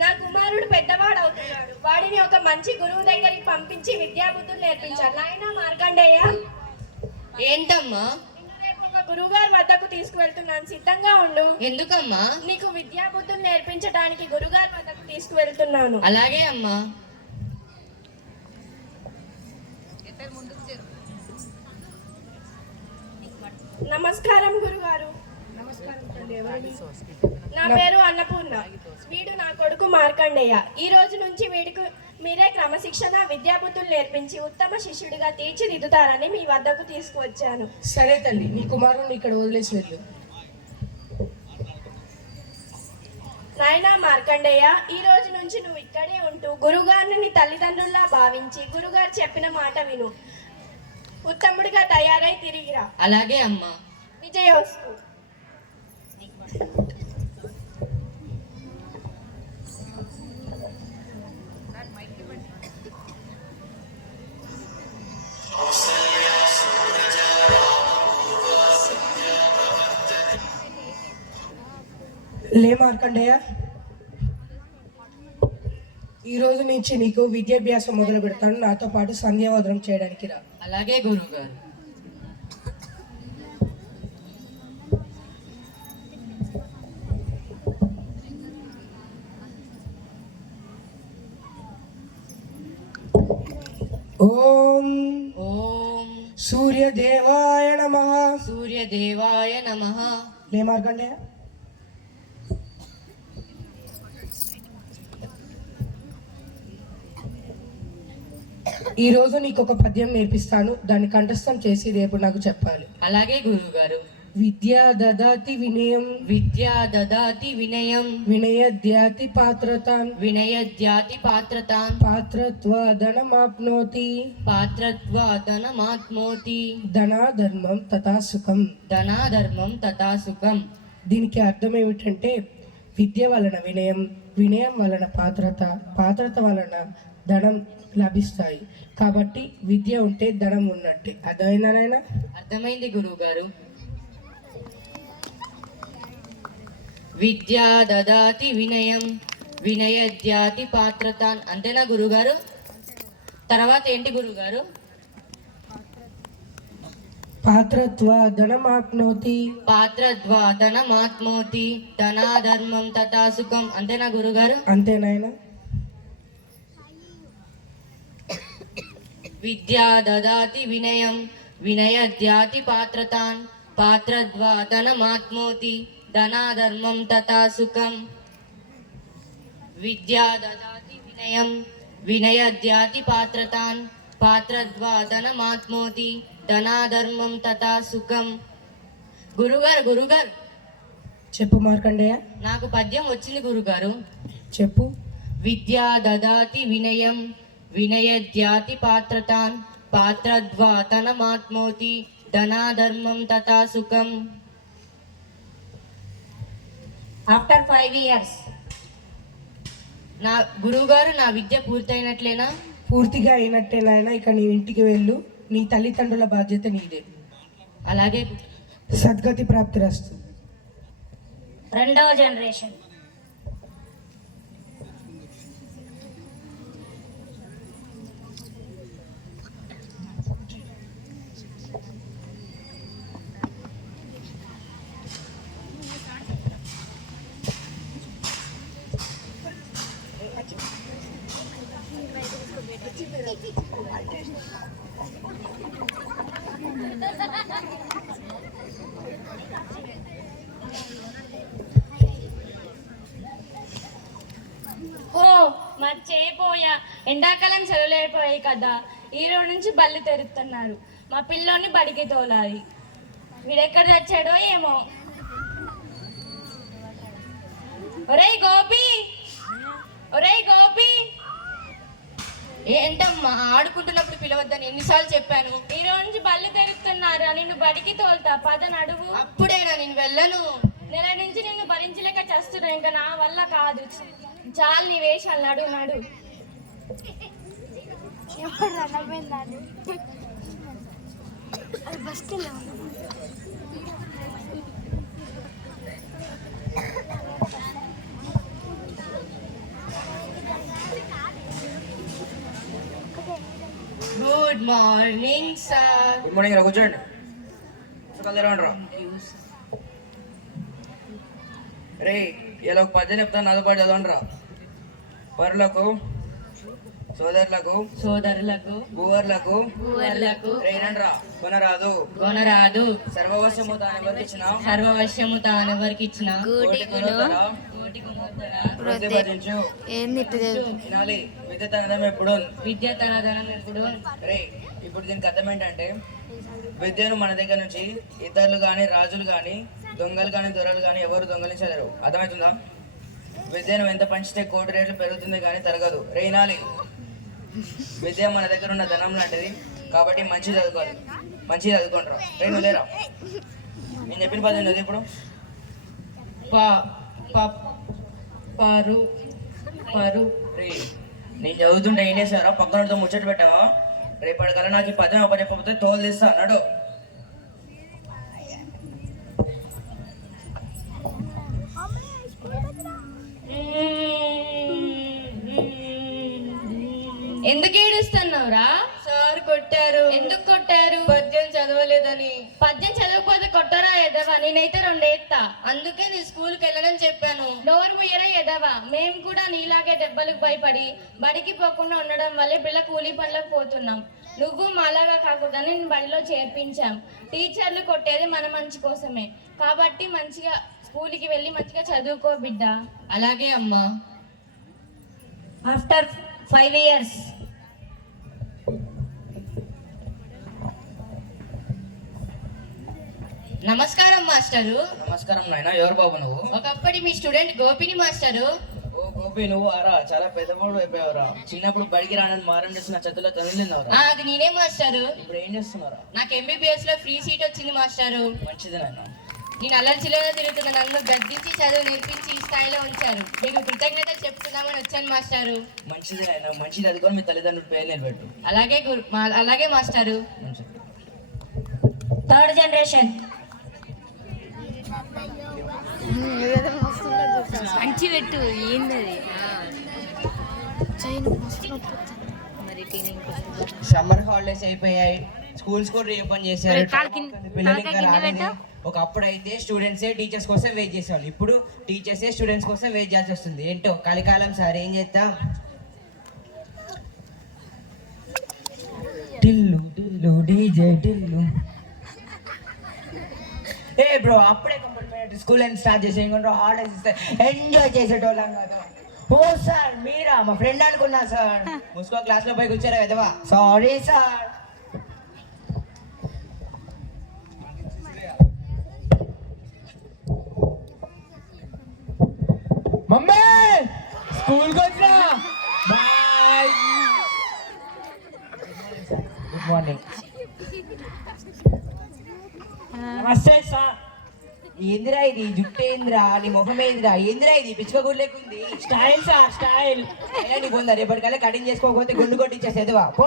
నా కుమారుడు పెద్దవాడు అవుతున్నాడు. వాడిని ఒక మంచి గురువు దగ్గరికి పంపించి విద్యాబుద్ధులు నేర్పించాలి. నాయన మార్కండేయ, ఏంటమ్మా? రేపు ఒక గురువుగారి వద్దకు తీసుకువెళ్తున్నాను, సిద్ధంగా ఉండు. ఎందుకమ్మా? నీకు విద్యాబుద్ధులు నేర్పించడానికి గురుగారి వద్దకు తీసుకువెళ్తున్నాను. అలాగే అమ్మా. నమస్కారం గురుగారు. నా పేరు అన్నపూర్ణ. వీడు నా కొడుకు మార్కండేయ. ఈ రోజు నుంచి వీడికి మీరే క్రమశిక్షణ విద్యాబుద్ధులు నేర్పించి ఉత్తమ శిష్యుడిగా తీర్చిదిద్దుతారని మీ వద్దకు తీసుకువచ్చాను. సరే తల్లి, నీ కుమారుని ఇక్కడ వదిలేసి వెళ్ళు. నాయనా మార్కండేయ, ఈ రోజు నుంచి నువ్వు ఇక్కడే ఉంటూ గురుగారిని నీ తల్లిదండ్రుల్లా భావించి గురుగారు చెప్పిన మాట విను. ఉత్తముడిగా తయారై తిరిగిరా. అలాగే అమ్మా. విజయోస్తు. లే మార్కండేయ, ఈ రోజు నుంచి నీకు విద్యాభ్యాసం మొదలు పెడతాను. నాతో పాటు సంధ్యావందనం చేయడానికి రా. అలాగే గురువుగారు. ఓం ఓం సూర్యదేవాయ నమః. సూర్యదేవాయ నమః. లే మార్కండేయ, ఈ రోజు నీకు ఒక పద్యం నేర్పిస్తాను. దాన్ని కంఠస్థం చేసి రేపు నాకు చెప్పాలి. అలాగే గురువుగారు. విద్యా దదాతి వినయం, విద్యా దదాతి వినయం, వినయద్యాతి పాత్రతాన్, వినయద్యాతి పాత్రతాన్, పాత్రత్వా ధనమాప్నోతి, పాత్రత్వా ధనమాత్మోతి, ధనాధర్మం తథా సుఖం. ధనాధర్మం తథా సుఖం. దీనికి అర్థం ఏమిటంటే విద్య వలన వినయం, వినయం వలన పాత్రత, పాత్రత వలన ధనం లభిస్తాయి. కాబట్టి విద్య ఉంటే ధనం ఉన్నట్టే. అర్థమైందనైనా? అర్థమైంది గురువుగారు. విద్యా దదాతి వినయం, వినయద్యాతి పాత్రతాన్. అంతేనా గురుగారు? తర్వాత ఏంటి గురుగారు? పాత్రత్వా ధనమాప్నోతి, పాత్రద్వా ధనమాత్మోతి, ధనాధర్మం తథా సుఖం. అంతేనా గురుగారు? అంతేనాయనా? విద్యా దదాతి వినయం, వినయద్యాతి పాత్రతాన్, పాత్రద్వా ధనమాత్మోతి, ధనాధర్మం తథా సుఖం. విద్యా దదాతి వినయం, వినయద్యాతి పాత్రతాన్, పాత్రద్వా ధనమాత్మోతి, ధనాధర్మం తథా సుఖం. గురుగారు గురుగారు, చెప్పు మార్కండేయ. నాకు పద్యం వచ్చింది గురుగారు. చెప్పు. విద్యా దదాతి వినయం, వినయద్యాతి పాత్రతాన్, పాత్రద్వా ధనమాత్మోతి, ధనాధర్మం తథా సుఖం. After 5 years. నా గురువుగారు, నా విద్య పూర్తయినట్లేనా? పూర్తిగా అయినట్టే నాయన. ఇక నీ ఇంటికి వెళ్ళు. నీ తల్లిదండ్రుల బాధ్యత నీదే. అలాగే. సద్గతి ప్రాప్తిరస్తు. 2వ జనరేషన్. మర్చిపోయా, ఎండాకాలం సెలవులు అయిపోయాయి కదా. ఈ రోజు నుంచి బళ్ళు తెరుస్తున్నారు. మా పిల్లోని బడికి తోలాలి. వీడెక్కడ తెచ్చాడో ఏమో. ఒరేయ్ గోపి, ఒరేయ్ గోపి, ఏంటమ్మా ఆడుకుంటున్నప్పుడు పిలవద్దని ఎన్నిసార్లు చెప్పాను. ఈ రోజు నుంచి బళ్ళు తెరుస్తున్నారు, నిన్ను బడికి తోలుతా, పద నడువు. అప్పుడేనా నేను వెళ్ళను. నెల నుంచి నిన్ను భరించలేక చేస్తున్నా, ఇంకా నా వల్ల కాదు. చాలు నీ వేషాలు, నడువు నడువు. Good morning sir. Good morning రా, కూర్చోండి. పుస్తకాలు తెరవండి రా. రే ఇలా ఒక పద్యం చెప్తాను, నాతో పాటు చదవండి రా. పరులకు, సోదరులకు, సోదరులకు, భూవర్లకు భూవర్లకు రేనండి రా. కొనరాదు, కొనరాదు. సర్వవశము తానెవరికి ఇచ్చిన, సర్వవశ్యము తానెవరికి ఇచ్చిన, కోటి కొనుతల కోటి కొనుగోలున ప్రతిభజించు. వినాలి, విద్య తనదం ఎప్పుడు. విద్య తనదనం ఎప్పుడు. రే ఇప్పుడు దీనికి అర్థం ఏంటంటే, విద్యను మన దగ్గర నుంచి ఇతరులు కానీ, రాజులు కానీ, దొంగలు కానీ, దొరలు కానీ ఎవరు దొంగలించలేరు. అర్థమవుతుందా? విద్యను ఎంత పంచితే కోటి రేట్లు పెరుగుతుంది కానీ తరగదు. రే వినాలి, విద్య మన దగ్గర ఉన్న ధనం లాంటిది, కాబట్టి మంచి చదువుకోవాలి. మంచిగా చదువుకుంటారు. రే నువ్వు లేరా, నేను చెప్పిన పద్యం చదివి ఇప్పుడు. పరు పరు. రే నేను చదువుతుంటే ఏం చేశారా, పక్కనతో ముచ్చట పెట్టావా? రేపటికల్లా నాకు ఈ పద్యం అప్పచెప్పకపోతే తోలు తీస్తా అన్నాడు. ఎందుకు ఏడుస్తున్నావురా? సార్ కొట్టారు. ఎందుకు కొట్టారు? పద్యం చదవలేదని. పద్యం చదవకపోతే కొట్టరా ఎదవా? నేనైతే రెండేస్తా. అందుకే నీ స్కూల్కి వెళ్ళనని చెప్పాను. నోరు ముయ్యరా ఎదవా? మేము కూడా నీలాగే దెబ్బలకు భయపడి బడికి పోకుండా ఉండడం వల్లే పిల్ల కూలీ పనులకు పోతున్నాం. నువ్వు మాలాగా కాకూడదని నేను బడిలో చేర్పించాం. టీచర్లు కొట్టేది మన మంచి కోసమే, కాబట్టి మంచిగా స్కూల్కి వెళ్ళి మంచిగా చదువుకో బిడ్డ. అలాగే అమ్మా. ఆఫ్టర్ 5 years నమస్కారం మాస్టరు. నమస్కారం నాయన. ఎవరు బాబు నువ్వు? ఒకప్పటి మీ స్టూడెంట్ గోపిని మాస్టరు. ఓ గోపి, నువ్వు ఆరా? చాలా పెద్ద పొడు అయిపోయావురా. చిన్నప్పుడు బడికి రానని మారం చేసి నా చేతుల్లో తొలిందిన్నావురా. అది నేనే మాస్టరు. ఇప్పుడు ఏం చేస్తున్నారా? నాకు MBBS లో ఫ్రీ సీట్ వచ్చింది మాస్టరు. మంచిది నాయన. నేను అల్లరి చిల్లరగా తిరుగుతున్న నన్ను గద్దించి చదువు నేర్పించి ఈ స్థాయిలో ఉంచారు. మీకు కృతజ్ఞతలు చెప్తున్నామని వచ్చాను మాస్టారు. మంచిది నాయన. మంచిది చదువుకొని మీ తల్లిదండ్రులు పేరు నిలబెట్టు. అలాగే మాస్టారు. మంచిది. 3rd generation మంచి పెట్టు ఏందది సమ్మర్ హాలిడేస్ అయిపోయాయి, స్కూల్స్ కూడా రీఓపెన్ చేశారు. పిల్లలు ఇంకా రాలేదు. ఒకప్పుడు అయితే స్టూడెంట్సే టీచర్స్ కోసం వెయిట్ చేసేవాళ్ళు, ఇప్పుడు టీచర్సే స్టూడెంట్స్ కోసం వెయిట్ చేయాల్సి వస్తుంది. ఏంటో కలికాలం సార్, ఏం చేద్దాం. టిల్లు టిల్లు డీజే టిల్లు. ఏ బ్రో, అప్పుడే స్కూల్ అని స్టార్ట్ చేసి హాలిడేస్ ఇస్తే ఎంజాయ్ చేసేటోళ్ళం కదా. ఓ సార్ మీరా? మా ఫ్రెండ్ అనుకున్నా సార్. ముసుకో క్లాస్లో పోయి కూర్చారా విధవా. Sorry sir. మమ్మీ స్కూల్కి వచ్చినా. బాయ్. Good morning. నమస్తే సార్. ఏందిరా ఇది? జుట్టు ఏందిరా? నీ ముఖం ఏందిరా? ఏందిరా ఇది? పిచ్చుక గుడి లేకుంది. Style sir, style. అయినా నీకు ఉందా? రేపటికల్లా కటింగ్ చేసుకోకపోతే గుండు కొట్టించేసేదివా పో.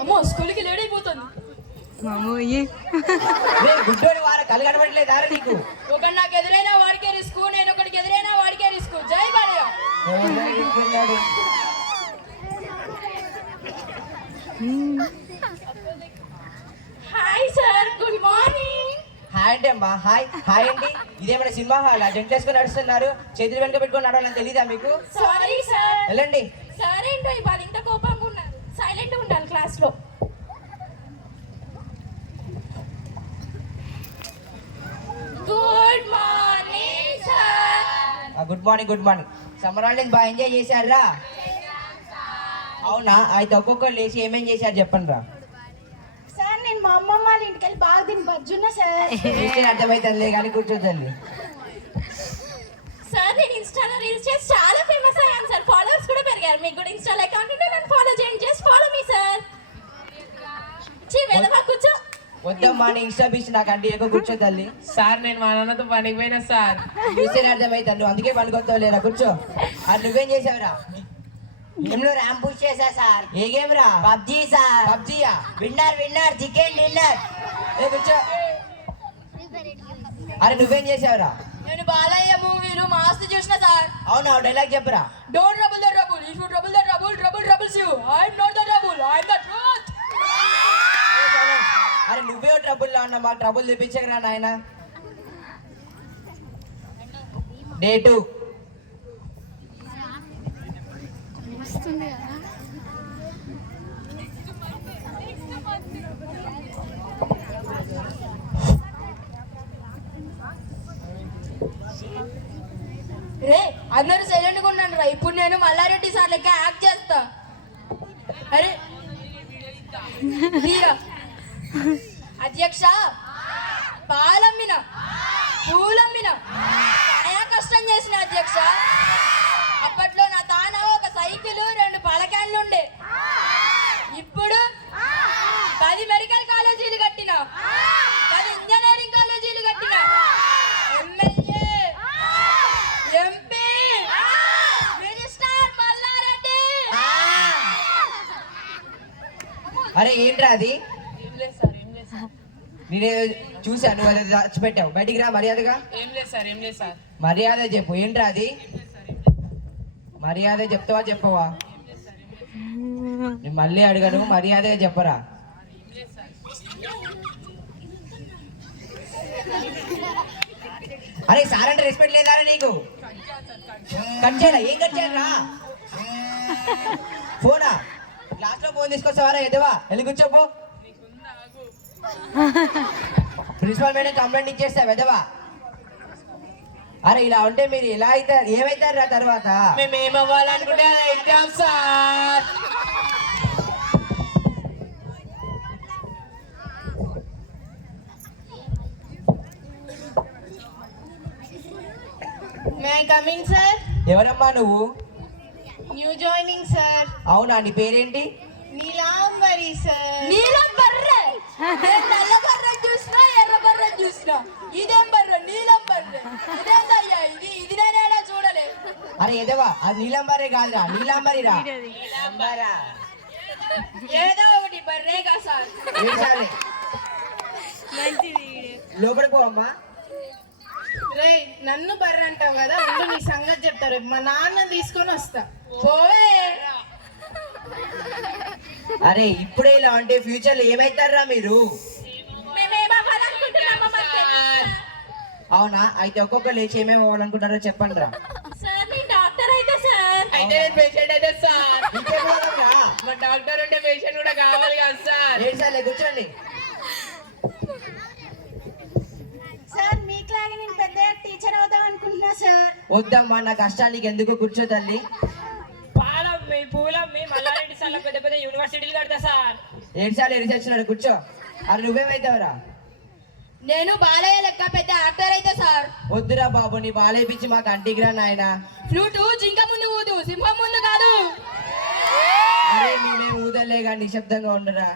అమ్మో, స్కూల్కి లేట్ అయిపోతుంది. గుడ్డోడి వార కళ్ళు కనబడలేదా నీకు? ఒకటి నాకు ఎదురైనా వాడికే రిస్క్, నేను ఒకటికి ఎదురైనా వాడికే రిస్క్. జై Balayya. Hi sir, good morning. Hi అంటే అమ్మా. హాయ్ హాయ్ అండి. ఇదేమైనా సినిమా హాల్? జంట వేసుకొని నడుస్తున్నారు, చేతులు వెనుక పెట్టుకొని నడవాలని తెలీదా మీకు? Sorry sir. వెళ్ళండి. సార్ ఏంటో ఇవాళ ఇంత కోపంగా ఉన్నారు? సైలెంట్ గా ఉండాలి క్లాస్ లో. Good morning sir. Good morning, good morning. Summer holidays బాగా ఎంజాయ్ చేశారా? అవునా? అయితే ఒక్కొక్కరు లేచి ఏమేం చేశారు చెప్పండి రా. సార్, నేను మా అమ్మమ్మ వాళ్ళ ఇంటికి వెళ్ళి బాగా దీన్ని బజ్జున్నా సార్. అర్థమవుతుంది కానీ కూర్చోద్దండి. సార్ నేను ఇన్స్టాలో రీల్స్ చేసి చాలా ఫేమస్ అయ్యాను సార్, ఫాలోవర్స్ కూడా పెరిగారు. మీకు కూడా ఇన్స్టాలో అకౌంట్ ఉంటే నన్ను ఫాలో చేయండి, జస్ట్ ఫాలో మీ సార్. వెదవా కూర్చో. వద్దమ్మా నీ ఇన్స్టా బీచ్ నాకు అంటే ఎక్కువ కూర్చో తల్లి. సార్ నేను మా నాన్నతో పనికి పోయినా సార్. చూస్తే అర్థమైతాను నువ్వు అందుకే పనుకొస్తావు లేరా కూర్చో. అది నువ్వేం చేసావురా? గేమ్లో ర్యాంప్ పుష్ చేశా సార్. ఏ గేమ్ రా? PUBG sir. పబ్జీయా? Winner chicken dinner. ఏ కూర్చో. అరే నువ్వేం చేసావురా? నేను బాలయ్య మూవీలు మస్తు చూసిన సార్. అవునా డైలాగ్ చెప్పురా. Don't trouble the trouble, if you trouble the trouble, trouble troubles you. I am not the trouble, I am the truth. అరే నువ్వే ట్రబుల్ లో ఉన్నా, మాకు ట్రబుల్ తెప్పించకరా నాయన. డే 2. రే అందరూ సైలెంట్ గా ఉండండి రా, ఇప్పుడు నేను మల్లారెడ్డి సార్ లెక్క యాక్ట్ చేస్తా. అరే తీరా. అధ్యక్ష, పాలమ్మిన పూలమ్మిన అయా కష్టం చేసిన అధ్యక్ష. అప్పట్లో నా తాన ఒక సైకిల్ 2 పాల క్యాన్లు ఉండే. ఇప్పుడు 10 మెడికల్ కాలేజీలు కట్టిన, 10 ఇంజనీరింగ్ కాలేజీలు కట్టిన, ఎమ్మెల్యే, ఎంపీ, మినిస్టర్ మల్లారెడ్డి. అరే ఏంట్రా అది? నేనే చూసా, నువ్వు అది దాచిపెట్టావు. బయటికి రా మర్యాదగా. ఏం లేదు సార్. మర్యాద చెప్పు. ఏంట్రా అది? మర్యాద చెప్తావా చెప్పవా? నేను మళ్ళీ అడగను, మర్యాదగా చెప్పరా. అరే సార్ అంటే రెస్పెక్ట్ లేదా నీకు? కట్ చేయరా? ఏం కట్ చేయరా? ఫోనా? క్లాస్ లో ఫోన్ తీసుకొస్తావారా ఎదవా? వెళ్ళి కూర్చోపో. ప్రిన్సిపల్ మేడం కంప్లైంట్ ఇచ్చేస్తా వెదవా. అరే ఇలా ఉంటే మీరు ఎలా అవుతారు, ఏమైతారు తర్వాత? మేము ఏమవ్వాలనుకుంటే exam sir. May I coming sir? ఎవరమ్మా నువ్వు? New joining sir. అవునా, నీ పేరేంటి? నీలాంబరి సార్. నీలం బర్రె. నేను నల్ల బర్రెని చూసినా, ఎర్ర బర్రెని చూసినా. ఇదేం బర్రె? నీలం బర్రె. ఇదేందయ్యా ఇది నేనేడా చూడలే. అరే ఎదవా, అది నీలంబరే కాదురా, నీలాంబరిరా. ఏదో ఒకటి బర్రేగా సార్. ఏడ్చాలే. లోపలికి పోవమ్మా. రే నన్ను బర్రె అంటావు కదా, ఉండు నీ సంగతి చెప్తారు. మా నాన్న తీసుకొని వస్తా. పోవే. అరే ఇప్పుడే ఇలా అంటే ఫ్యూచర్ లో ఏమైతారా మీరు? మేమేమవ్వాలనుకుంటున్నామో మాకు తెలియదు. అవునా, అయితే ఒక్కొక్కరు లేచి ఏమేమి అవ్వాలనుకుంటారో చెప్పండి రా. సార్ నేను డాక్టర్ అయితే సార్. అయితే నేను పేషెంట్ అయితే సార్. ఇంకేం పోదాంరా? మా డాక్టర్ ఉంటే పేషెంట్ కూడా కావాలి కదా సార్. ఏడ్చాలే, కూర్చోండి. సార్ మీకులాగా నేను పెద్ద టీచర్ అవుదాం అనుకుంటున్నా సార్. వద్దమ్మా, నా కష్టానికి ఎందుకు, కూర్చో తల్లి. పాలమ్మి పూలమ్మి మల్లారెడ్డి సార్ పెద్ద పెద్ద యూనివర్సిటీలు కడతా సార్. ఏడ్చాలే, రీసెర్చ్ కూర్చో. అరే నువ్వేమైతావురా? నేను బాలయ్య లెక్క పెద్ద యాక్టర్ అయితే సార్. వద్దురా బాబు, నీ బాలేపించి మాకు అంటికిరా నాయన. ఫ్లూటు జింక ముందు ఊదు, సింహం ముందు కాదు. అరే మేమేం ఊదలే కానీ నిశ్శబ్దంగా ఉండరా.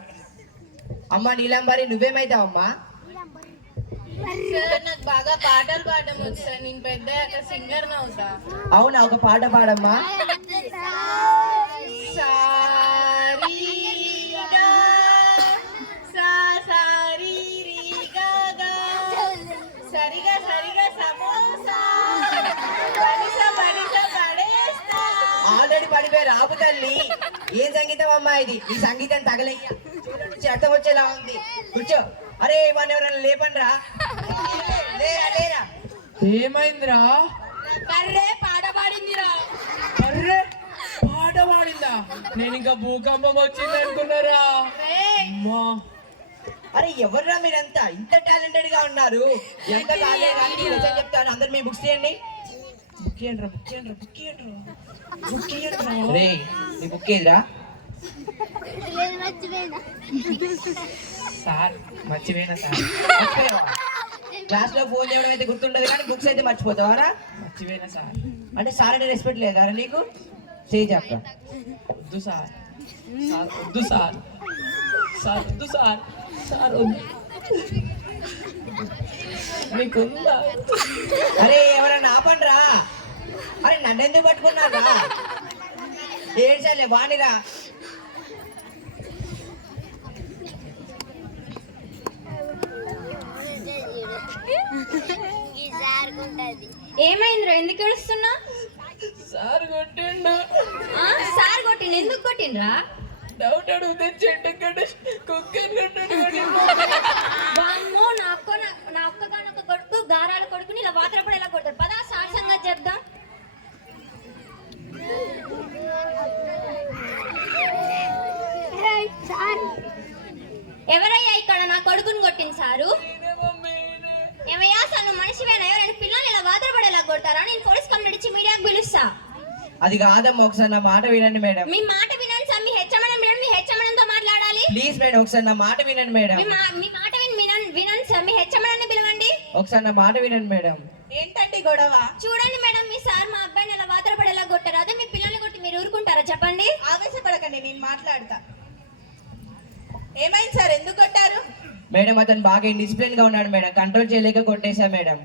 అమ్మ నీలంబరి నువ్వేమైతావమ్మా? సార్ నాకు బాగా పాటలు పాడడం వచ్చు సార్. నేను పెద్ద సింగర్ అవుతా. అవునా, ఒక పాట పాడమ్మా. సరిగా సమోసా ఆల్రెడీ పడిపోయి రాపు తల్లి. ఏం సంగీతం అమ్మా ఇది? ఈ సంగీతం తగలయ్యా, నుంచి అర్థం వచ్చేలా ఉంది. కూర్చో. అరే మన ఎవరైనా లేపండ్రా. లేరా లేరా. ఏమైందిరా? బర్రె పాట పాడిందిరా. అర్రే పాట పాడిందా? నేను ఇంకా భూకంపం వచ్చింది అనుకున్నారా? అమ్మా. అరే ఎవర్రా మీరంతా ఇంత టాలెంటెడ్ గా ఉన్నారు? ఎంత చెప్తాను, అందరు మీ బుక్స్ తీయండి. రే నీ బుక్ ఏదిరా? సార్ మర్చిపోయినా సార్. మర్చిపోయావా? క్లాస్ లో ఫోన్ చేయడం అయితే గుర్తుండదు కానీ బుక్స్ అయితే మర్చిపోతావారా? మర్చిపోయినా సార్. అంటే సార్ అంటే రెస్పెక్ట్ లేదా నీకు? చేయి చెప్తా. వద్దు సార్. సార్ వద్దు సార్. సార్ వద్దు సార్. సార్ వద్దు. మీకుందా? అరే ఎవరన్నా ఆపండ్రా. అరే నన్నెందుకు పట్టుకున్నారా? ఏడ్చాలే వాణిరా. ఏమైందిరా, ఎందుకు ఏడుస్తున్నా? సార్ కొట్టిండు. సార్ కొట్టిండు, ఎందుకు కొట్టిండ్రా? డౌట్ అడిగితే చెట్టు కట్టి కుక్కర్ కట్టాడు. వామ్మో, నా ఒక్కగానొక్క కొడుకు గారాల కొడుకుని ఇలా వాతరపడి ఎలా కొడతారు? పదా సార్ సంగతి చెప్దాం. ఎవరయ్యా ఇక్కడ నా కొడుకుని కొట్టింది సారు? ఏమయ్యా సార్, నువ్వు మనిషివేనా? ఎవరైనా పిల్లల్ని ఇలా వాతరపడేలా కొడతారా? నేను పోలీస్ కంప్లైంట్ ఇచ్చి మీడియాకి పిలుస్తా. అది కాదమ్మా, ఒకసారి నా మాట వినండి మేడం. మీ మాట వినండి సార్. మీ హెచ్చమనం వినండి. మీ హెచ్చమనంతో మాట్లాడాలి. ప్లీజ్ మేడం ఒకసారి నా మాట వినండి మేడం. మీ మాట వినండి సార్. మీ హెచ్చమనాన్ని పిలవండి. ఒకసారి నా మాట వినండి మేడం. ఏంటండి గొడవ? చూడండి మేడం, మీ సార్ మా అబ్బాయిని ఇలా వాతరపడేలా కొట్టారు. అదే మీ పిల్లల్ని కొట్టి మీరు ఊరుకుంటారా చెప్పండి? ఆవేశపడకండి, నేను మాట్లాడతా. ఏమైంది సార్, ఎందుకు కొట్టారు? మేడం అతను బాగా ఇండిసిప్లిన్ గా ఉన్నాడు మేడం, కంట్రోల్ చేయలేక కొట్టేశా మేడం.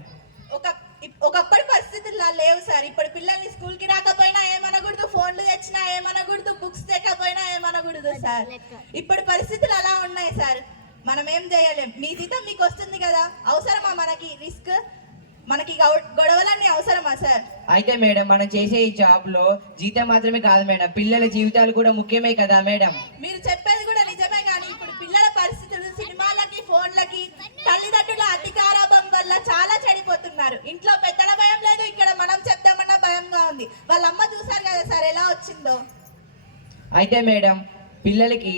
ఒకప్పటి పరిస్థితులు లేవు సార్. ఇప్పుడు పిల్లల్ని స్కూల్ కి రాకపోయినా ఏమనకూడదు, ఫోన్లు తెచ్చినా ఏమనకూడదు, బుక్స్ తెకపోయినా ఏమనకూడదు సార్. ఇప్పుడు పరిస్థితులు అలా ఉన్నాయి సార్. మనం ఏం చేయలేం. మీ జీతం మీకు వస్తుంది కదా, అవసరమా మనకి రిస్క్? మనకి గొడవలన్నీ అవసరమా సార్? అయితే మేడం మనం చేసే ఈ జాబ్ లో జీతం మాత్రమే కాదు మేడం, పిల్లల జీవితాలు కూడా ముఖ్యమే కదా మేడం. మీరు చెప్పేది కూడా నిజమే, కానీ ఇప్పుడు పిల్లల పరిస్థితులు సినిమాలకి, ఫోన్లకి, తల్లిదండ్రుల అధికారాభం వల్ల చాలా చెడిపోతున్నారు. ఇంట్లో పెద్దల భయం లేదు, ఇక్కడ మనం చెప్తామన్నా భయంగా ఉంది. వాళ్ళ అమ్మ చూసారు కదా సార్ ఎలా వచ్చిందో. అయితే మేడం పిల్లలకి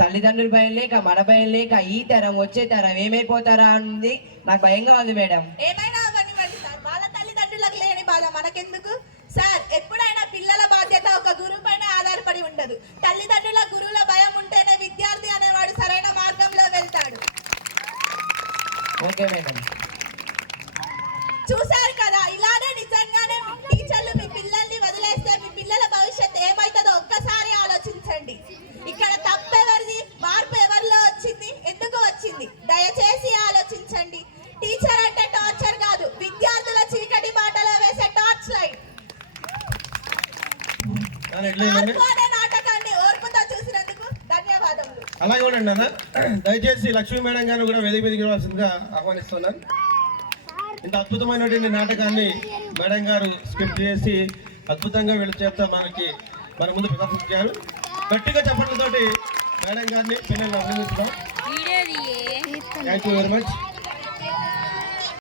తల్లిదండ్రుల భయం లేక, మన భయం లేక, ఈ తరం వచ్చే తరం ఏమైపోతారా అని నాకు భయంగా ఉంది మేడం. ఏమైనా అవనివ్వండి సార్, వాళ్ళ తల్లిదండ్రులకు లేని బాధ మనకెందుకు సార్? ఎప్పుడైనా పిల్లల బాధ్యత ఒక గురువు పైన ఆధారపడి ఉండదు. తల్లిదండ్రుల, గురువుల భయం ఉంటేనే విద్యార్థి అనేవాడు సరైన మార్గంలో వెళ్తాడు. Okay madam. చూసారు కదా, ఇలానే నిజంగానే టీచర్లు మీ పిల్లల్ని వదిలేస్తే మీ పిల్లల భవిష్యత్తు ఏమైతుందో ఒక్కసారి ఆలోచించండి. ఇక్కడ తప్పెవరిది, మార్పు ఎవరిలో వచ్చింది, ఎందుకు వచ్చింది? దయచేసి ఆలోచించండి. టీచర్ అంటే టార్చర్ కాదు, విద్యార్థుల చీకటి బాటలో వేసే టార్చ్ లైట్. మార్పు అనే నాటకాన్ని ఓర్పుతో చూసినందుకు ధన్యవాదములు. అలాగే ఉండండి అన్న. దయచేసి లక్ష్మీ మేడం గారిని కూడా వేదిక మీదకి రావాల్సిందిగా ఆహ్వానిస్తున్నాను. ఇంత అద్భుతమైనటువంటి నాటకాన్ని మేడం గారు స్క్రిప్ట్ చేసి అద్భుతంగా వీళ్ళ చేత మన ముందు ప్రదర్శించారు. గట్టిగా చెప్పట్లతోటి మేడం గారిని పిల్లల్ని అభినందిస్తున్నాం. Thank you very much.